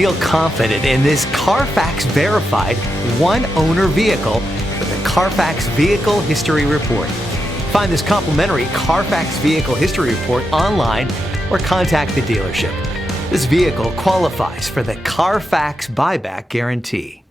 Feel confident in this CARFAX verified one-owner vehicle with the CARFAX Vehicle History Report. Find this complimentary CARFAX Vehicle History Report online or contact the dealership. This vehicle qualifies for the CARFAX buyback guarantee.